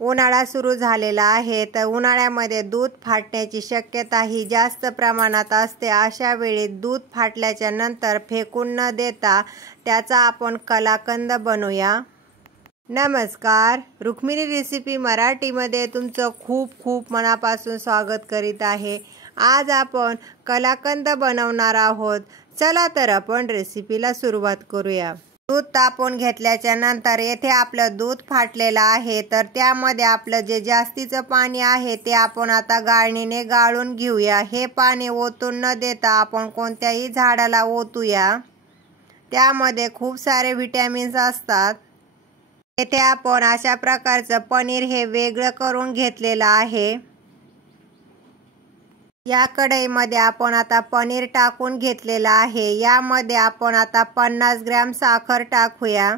उन्हाळा सुरू झालेला आहे, तर उन्हाळ्यामध्ये दूध फाटण्याची शक्यता ही जास्त प्रमाणात असते। अशा वेळी दूध फाटल्याच्या नंतर फेकून न देता त्याचा आपण कलाकंद बनवूया। नमस्कार, रुक्मिणी रेसिपी मराठीमध्ये तुमचं खूप खूप मनापासून स्वागत करीत आहे। आज आपण कलाकंद बनवणार आहोत। चला तर आपण रेसिपीला सुरुवात करूया। दूध तापवून घेतल्याच्या नंतर येथे आपलं दूध फाटलेलं आहे, तर त्यामध्ये आपलं जे जास्तीचं पाणी आहे ते आपण आता गाळणीने गाळून घेऊया। हे पाणी ओतून न देता आपण कोणत्याही झाडाला ओतूया। त्यामध्ये खूप सारे विटॅमिन्स असतात। येथे आपण अशा प्रकारचं पनीर हे वेगळं करून घेतलेलं आहे। या कढईमध्ये आपण आता पनीर टाकून घेतलेलं आहे। यामध्ये आपण आता 50 ग्रॅम साखर टाकूया।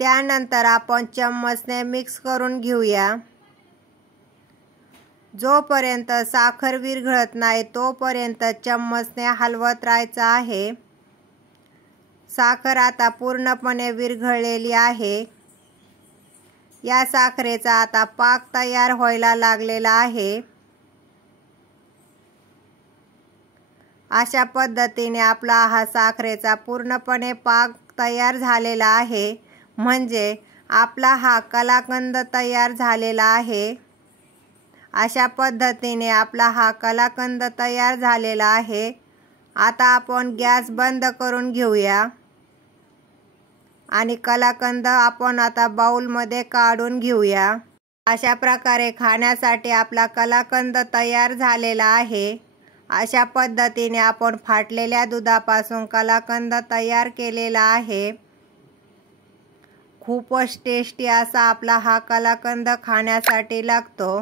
त्यानंतर आपण चम्मचने मिक्स करून घेऊया। जोपर्यंत साखर विरघळत नाही तोपर्यंत चम्मचने हलवत राहायचं आहे। साखर आता पूर्णपणे विरघळलेली आहे। या साखरेचा आता पाक तयार व्हायला लागलेला आहे। अशा पद्धतीने आपला हा साखरेचा पूर्णपणे पाक तयार झालेला आहे। म्हणजे आपला हा कलाकंद तयार झालेला आहे। अशा पद्धतीने आपला हा कलाकंद तयार झालेला आहे। आता आपण गॅस बंद करून घेऊया आणि कलाकंद आपण आता बाउलमध्ये काढून घेऊया। अशा प्रकारे खाण्यासाठी आपला कलाकंद तयार झालेला आहे। अशा पद्धतीने आपण फाटलेल्या दुधापासून कलाकंद तयार केलेला आहे। खूपच टेस्टी असा आपला हा कलाकंद खाण्यासाठी लागतो।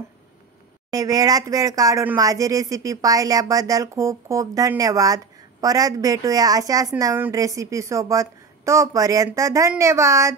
वेळात वेळ काढून माझी रेसिपी पाहिल्याबद्दल खूप खूप धन्यवाद। परत भेटूया अशाच नवीन रेसिपी सोबत। तोपर्यंत धन्यवाद।